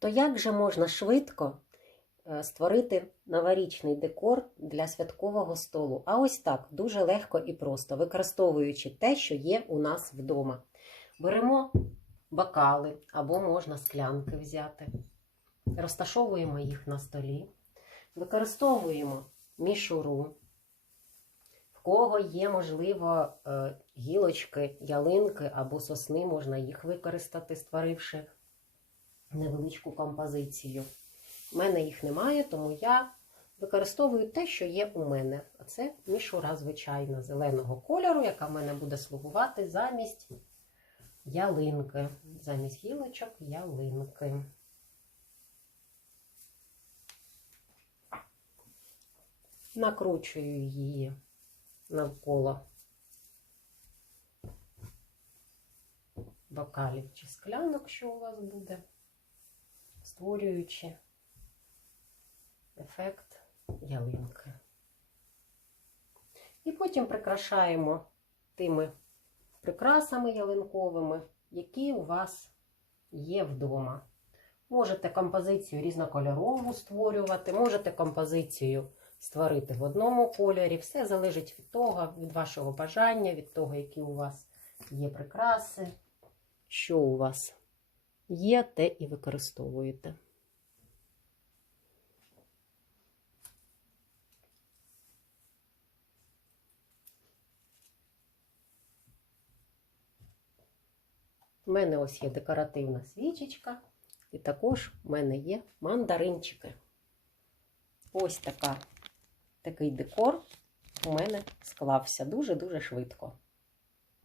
То як же можна швидко е, створити новорічний декор для святкового столу? А ось так, дуже легко і просто, використовуючи те, що є у нас вдома. Беремо бокали або можна склянки взяти, розташовуємо їх на столі, використовуємо мішуру. В кого є, можливо, е, гілочки, ялинки або сосни, можна їх використати, створивши невеличку композицію. У мене їх немає, тому я використовую те, що є у мене. А це мішура звичайна зеленого кольору, яка в мене буде слугувати замість ялинки. Замість гілочок ялинки. Накручую її навколо бокалів чи склянок, що у вас буде, створюючи ефект ялинки. І потім прикрашаємо тими прикрасами ялинковими, які у вас є вдома. Можете композицію різнокольорову створювати, можете композицію створити в одному кольорі. Все залежить від того, від вашого бажання, від того, які у вас є прикраси, що у вас є, те і використовуєте. У мене ось є декоративна свічечка, і також в мене є мандаринчики. Ось така, такий декор у мене склався дуже-дуже швидко.